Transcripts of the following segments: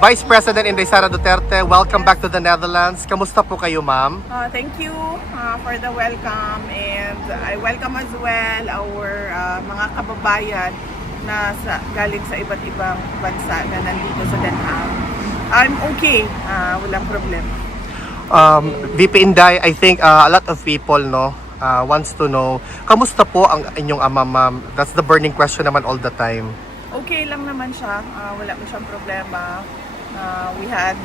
Vice President Inday Sara Duterte, welcome back to the Netherlands. Kamusta po kayo, ma'am? Thank you for the welcome, and I welcome as well our mga kababayan na galing sa iba't ibang bansa na nandito sa Den Haag. I'm okay, walang problema. VP Inday, I think a lot of people wants to know, kamusta po ang inyong ama, ma'am? That's the burning question naman all the time. Okay lang naman siya, wala mo siyang problema. We had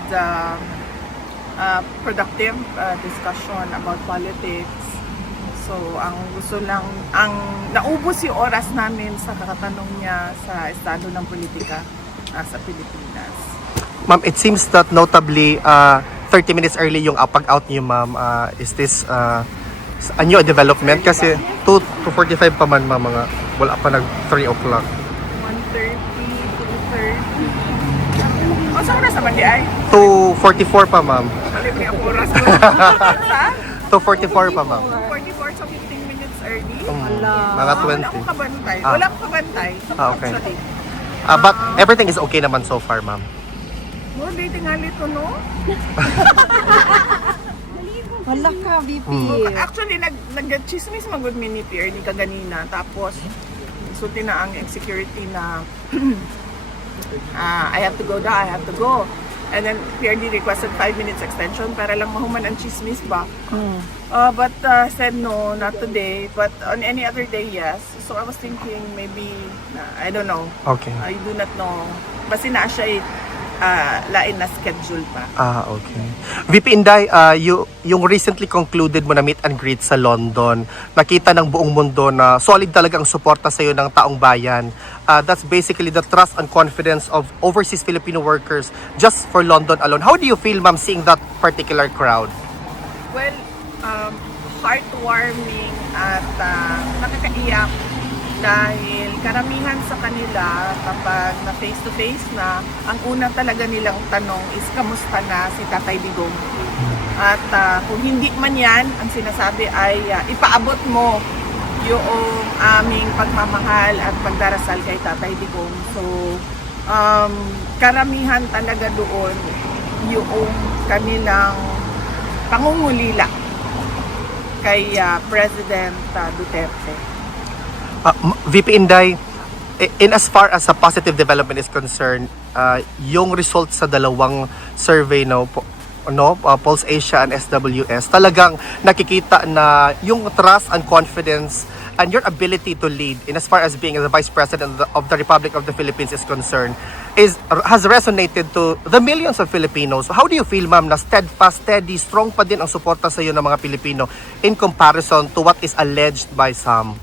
productive discussion about politics. So, ang gusto lang, naubos yung oras namin sa kakatanong niya sa estado ng politika sa Pilipinas. Ma'am, it seems that notably 30 minutes early yung pag-out niyo, ma'am. Is this a new development? Kasi 2:45 pa man, ma'am, wala pa nag 3 o'clock. 1:30, 2:30. O, sa oras naman di ay? 2:44 pa, ma'am. Balik niya ang oras mo. 2:44 pa, ma'am. 2:44, so 15 minutes early. Mga 20. Wala akong kabantay. Wala akong kabantay. Okay. Actually. But everything is okay naman so far, ma'am. Mo, dating nga lito, no? Wala ka, VP. Actually, nag-chismis magod mini Pierre ni kaganina. Tapos, sulti na ang security na I have to go daw, I have to go. And then PRD requested 5 minutes extension para lang mahuman ang chismis ba. But said no, not today. But on any other day, yes. So I was thinking maybe, I don't know. Okay. I do not know. Basta na siya lain na schedule pa. Okay. VP Inday, yung recently concluded mo na meet and greet sa London, nakita ng buong mundo na solid talaga ang suporta sa iyo ng taong bayan. That's basically the trust and confidence of overseas Filipino workers just for London alone. How do you feel, ma'am, seeing that particular crowd? Well, heartwarming at nakakaiyak dahil karamihan sa kanila kapag na face-to-face na, ang una talaga nilang tanong is kamusta na si Tatay Digong. At kung hindi man yan, ang sinasabi ay ipaabot mo yung aming pagmamahal at pagdarasal kay Tatay Digong. So, karamihan talaga doon yung kanilang pangungulila kay President Duterte. VP Inday, in as far as a positive development is concerned, yung results sa dalawang survey Pulse Asia and SWS, talagang nakikita na yung trust and confidence and your ability to lead in as far as being the Vice President of the Republic of the Philippines is concerned has resonated to the millions of Filipinos. How do you feel, ma'am, na steadfast, steady, strong pa din ang suporta sa iyo ng mga Pilipino in comparison to what is alleged by some?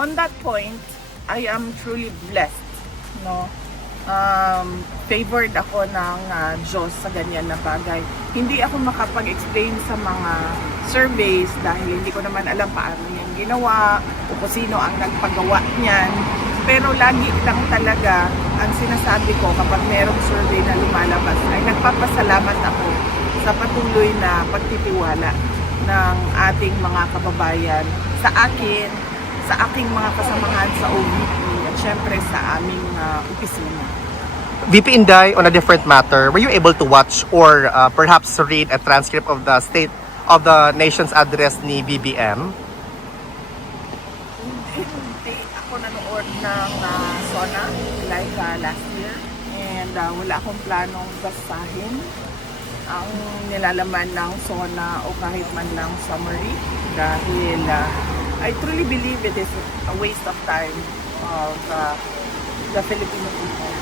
On that point, I am truly blessed, no? Favored ako ng Diyos sa ganyan na bagay. Hindi ako makapag-explain sa mga surveys dahil hindi ko naman alam paano yung ginawa o kung sino ang nagpagawa niyan. Pero lagi lang talaga ang sinasabi ko kapag merong survey na lumalabas ay nagpapasalamat ako sa patuloy na pagtitiwala ng ating mga kababayan sa akin, sa aking mga kasamahan sa OVP at syempre sa aming opisina. VP Inday, on a different matter, were you able to watch or perhaps read a transcript of the State of the Nation's address ni BBM? Hindi ako nanood ng SONA like last year, and wala akong planong basahin ang nilalaman ng SONA o kahit man lang summary dahil I truly believe it is a waste of time of the Filipino people.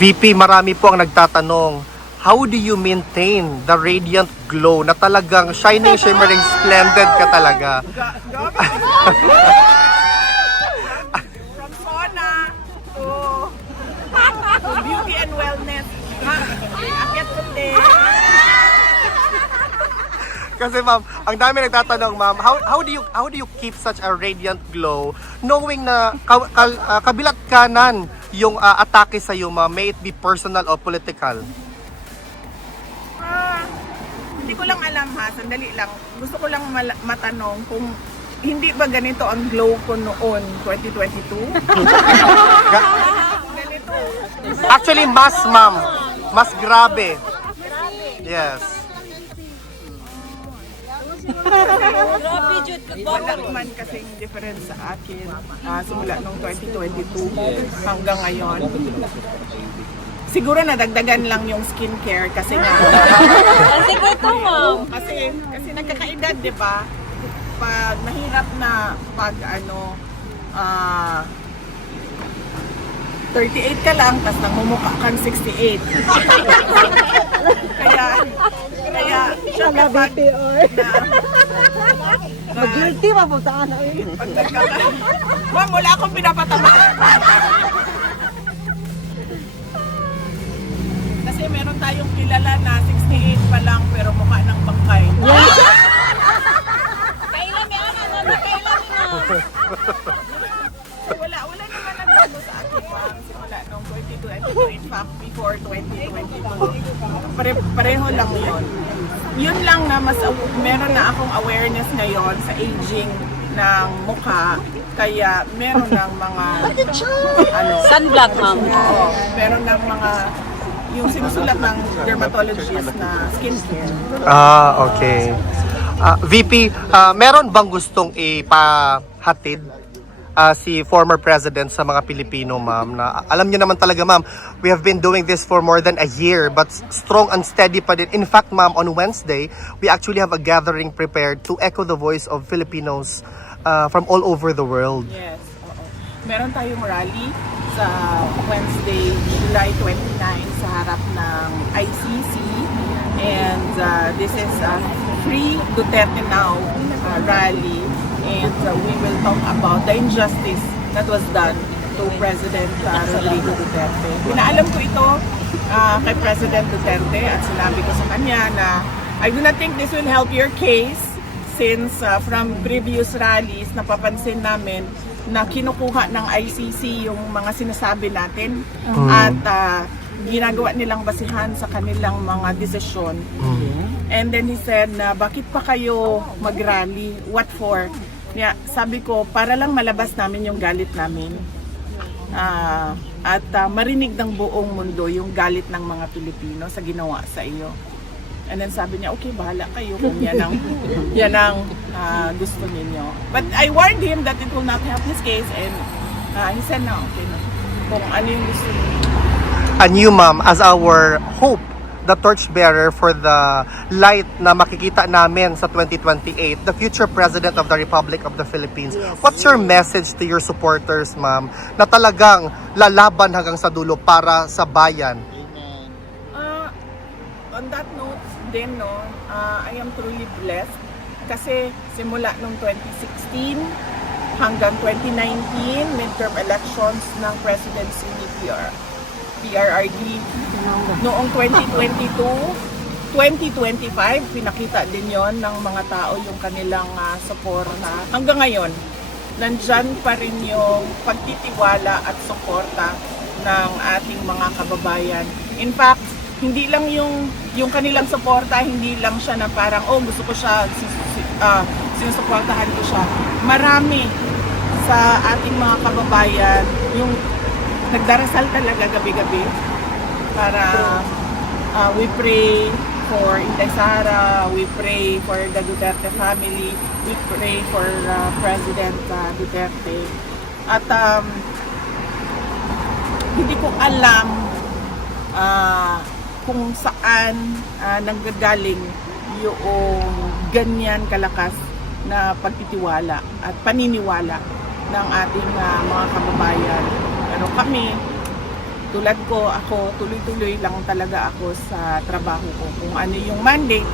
VP, marami po ang nagtatanong, how do you maintain the radiant glow na talagang shining, shimmering, splendid ka talaga? From SONA to beauty and wellness. Akit puti. Kasi ma'am, ang dami nagtatanong, ma'am, how do you keep such a radiant glow knowing na kabilat kanan yung atake sa iyo, ma'am, may it be personal or political? Hindi ko lang alam ha, sandali lang. Gusto ko lang matanong kung hindi ba ganito ang glow ko noon, 2022? Ganito Actually, mas, ma'am. Mas grabe. Yes. Grabe, Jude. Wala naman kasing difference sa akin simula nung 2022 hanggang ngayon. Siguro nadagdagan lang yung skincare kasi nga. Kasi ko ito, ma'am. Kasi nagkakaedad, di ba? Pag mahirap na pag 38 ka lang, tapos namumukha kang 68. kaya siya kapag Mag-guilty, mapuntaan na yun. pag Ma'am, wala akong pinapatamaan. Kasi meron tayong kilala na 68 pa lang pero mukha ng bangkay. Kailan yan? Ano? Kailan yun? Wala naman nagbago sa akin ma'am. Simula nung 2022, in fact, before 2022. Pareho lang yun. Yun lang na meron na akong awareness ngayon sa aging ng mukha. Kaya meron ng mga Sunblock, ma'am. oo, meron ng mga yung sinusulat ng dermatologist na skincare. Okay. VP, meron bang gustong ipahatid si former president sa mga Pilipino, ma'am? Na alam niyo naman talaga, ma'am, we have been doing this for more than a year, but strong and steady pa din. In fact, ma'am, on Wednesday, we actually have a gathering prepared to echo the voice of Filipinos from all over the world. Yes, oo. Meron tayong rally sa Wednesday, July 29 sa harap ng ICC. And this is a Free Duterte Now rally. And we will talk about the injustice that was done to President Rodrigo Duterte. Pinaalam ko ito kay President Duterte at sinabi ko sa kanya na I do not think this will help your case since from previous rallies napapansin namin na kinukuha ng ICC yung mga sinasabi natin at ginagawa nilang basihan sa kanilang mga desisyon. And then he said na bakit pa kayo mag-rally? What for? Sabi ko, para lang malabas namin yung galit namin. At marinig ng buong mundo yung galit ng mga Pilipino sa ginawa sa iyo. And then sabi niya, okay, bahala kayo kung yan ang gusto ninyo. But I warned him that it will not help his case and he said no, okay na. Kung ano yung gusto niyo. And you, ma'am, as our hope, the torchbearer for the light na makikita namin sa 2028, the future President of the Republic of the Philippines. What's your message to your supporters, ma'am, na talagang lalaban hanggang sa dulo para sa bayan? On that note, din I am truly blessed kasi simula nung 2016 hanggang 2019 midterm elections ng presidency ni PRRD. Noong 2022, 2025, pinakita din yon ng mga tao yung kanilang suporta. Hanggang ngayon, nandyan pa rin yung pagtitiwala at suporta ng ating mga kababayan. In fact, hindi lang yung kanilang suporta, hindi lang siya na parang, oh, gusto ko siya, sinusuportahan ko siya. Marami sa ating mga kababayan yung nagdarasal talaga gabi-gabi para we pray for Inday Sara, we pray for the Duterte family, we pray for President Duterte. At hindi ko alam kung saan nanggagaling yung ganyan kalakas na pagtitiwala at paniniwala ng ating mga kababayan. Pero kami, tulad ko, ako, tuloy-tuloy lang talaga ako sa trabaho ko. Kung ano yung mandate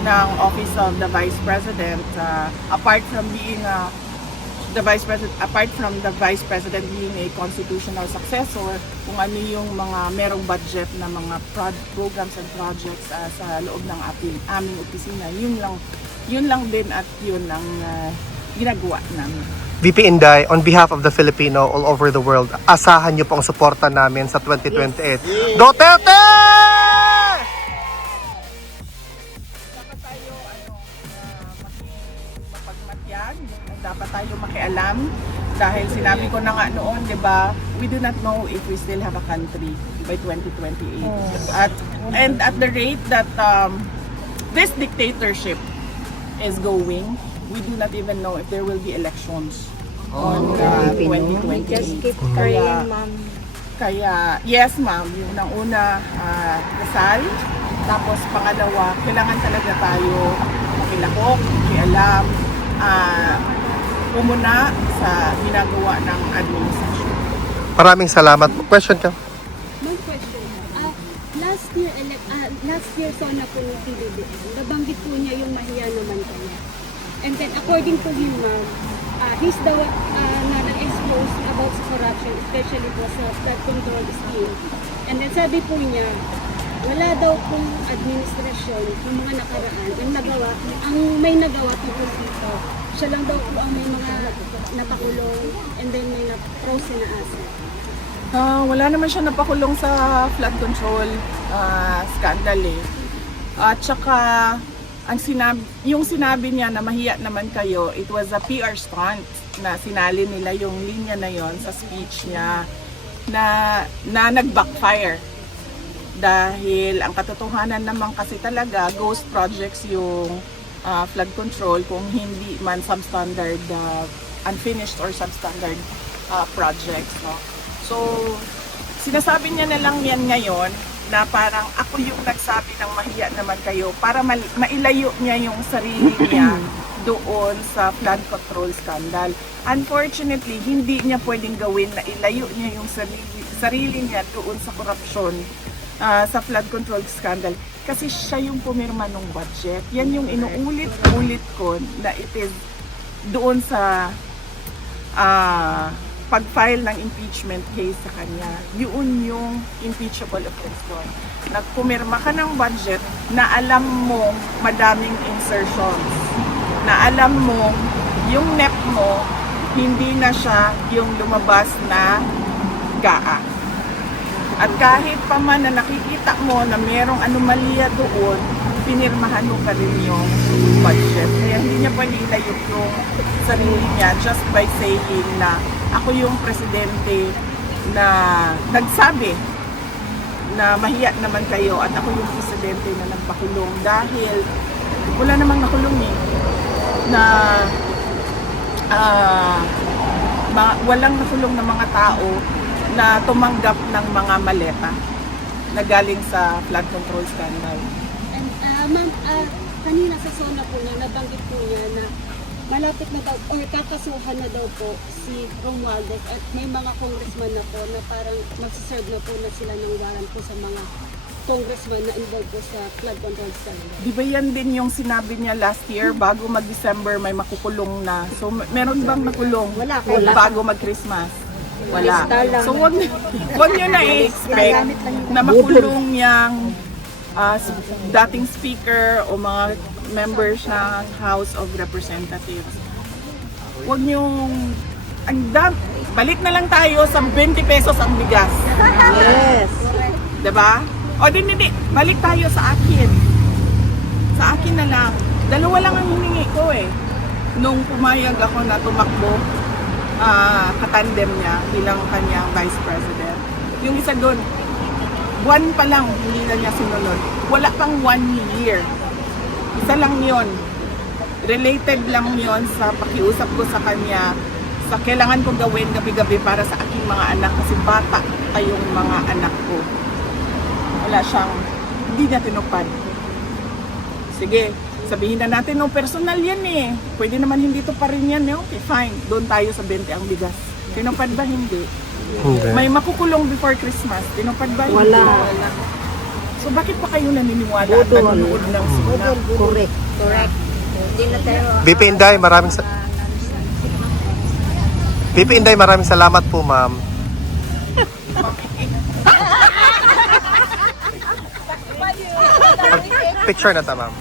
ng Office of the Vice President, apart from the Vice President being a constitutional successor, kung ano yung mga merong budget na mga programs and projects sa loob ng aming opisina, yun lang din at yun ang ginagawa namin. VP Inday, on behalf of the Filipino all over the world, asahan niyo po ang suporta namin sa 2028. Duterte! Dapat tayo maging mapagmatyan, dapat tayo makialam dahil sinabi ko na nga noon, di ba, we do not know if we still have a country by 2028. And at the rate that this dictatorship is going, we do not even know if there will be elections on 2028. Just keep Kaya, praying, ma'am. kaya, yes ma'am, yung unang-una, dasal. Tapos pangalawa, kailangan talaga tayo makilahok, makialam, umuna sa ginagawa ng administrasyon. Maraming salamat. Question ka? One question. Last year so na po ng PBBM, nabanggit po niya yung mahiya naman kanya. And then according to him, ma'am, he's the one na na-expose about sa corruption, especially po sa flood control scheme. And then sabi po niya, wala daw pong administrasyon ng mga nakaraan ang may nagawa tungkol dito. Siya lang daw po ang may mga napakulong and then may na-frozen na asset. Wala naman siya napakulong sa flood control scandal eh. At saka, yung sinabi niya na mahiya naman kayo, it was a PR stunt na sinali nila yung linya na yon sa speech niya na nag-backfire. Dahil ang katotohanan naman kasi talaga, ghost projects yung flood control kung hindi man substandard, unfinished or substandard projects. No? So, sinasabi niya na lang yan ngayon na parang ako yung nagsabi ng mahiya naman kayo para mailayo niya yung sarili niya doon sa flood control scandal. Unfortunately, hindi niya pwedeng gawin na ilayo niya yung sarili niya doon sa korupsyon sa flood control scandal kasi siya yung pumirma ng budget. Yan yung inuulit-ulit ko na it is doon sa pag-file ng impeachment case sa kanya. Yun yung impeachable offense doon. Nagpumirma ka ng budget na alam mo madaming insertions. Na alam mo yung NEP mo hindi na siya yung lumabas na GAA. At kahit pa man na nakikita mo na merong anomalya doon, pinirmahan mo pa rin yung budget. Kaya hindi niya pwede ilayo yung sarili niya just by saying na ako yung presidente na nagsabi na mahiya naman kayo at ako yung presidente na nagpakulong dahil wala namang nakulong eh na walang nakulong na mga tao na tumanggap ng mga maleta na galing sa flood control scandal. And ma'am, kanina sa zona po niya, nabanggit po niya na malapit na daw, or kakasuhan na daw po si Romualdez at may mga congressman na po na parang magsiserve na po na sila ng warrant po sa mga congressman na involved po sa flood control scandal. Di ba yan din yung sinabi niya last year, bago mag-December may makukulong na. So meron bang nakulong bago mag-Christmas? Wala. So wag niyo na i-expect na makulong yung dating speaker o mga members ng House of Representatives. Huwag niyong balik na lang tayo sa 20 pesos ang bigas. Yes. Diba? O hindi, balik tayo sa akin. Sa akin na lang. Dalawa lang ang hiningi ko eh. Nung pumayag ako na tumakbo, katandem niya bilang kanyang vice president. Yung isa doon, buwan pa lang hindi na niya sinunod. Wala pang 1 year. Isa lang yon. Related lang yon sa pakiusap ko sa kanya sa kailangan kong gawin gabi-gabi para sa aking mga anak kasi bata kayong mga anak ko. Wala siyang, hindi niya tinupad. Sige, sabihin na natin, no, personal yan eh. Pwede naman hindi to pa rin yan. Eh. Okay, fine. Doon tayo sa 20 ang bigas. Tinupad ba? Hindi. May makukulong before Christmas. Tinupad ba? Wala. So bakit pa kayo naniniwala at nanonood ng suna? Correct. Hindi na tayo. VP Inday, maraming salamat po, ma'am. Picture na ta, ma'am.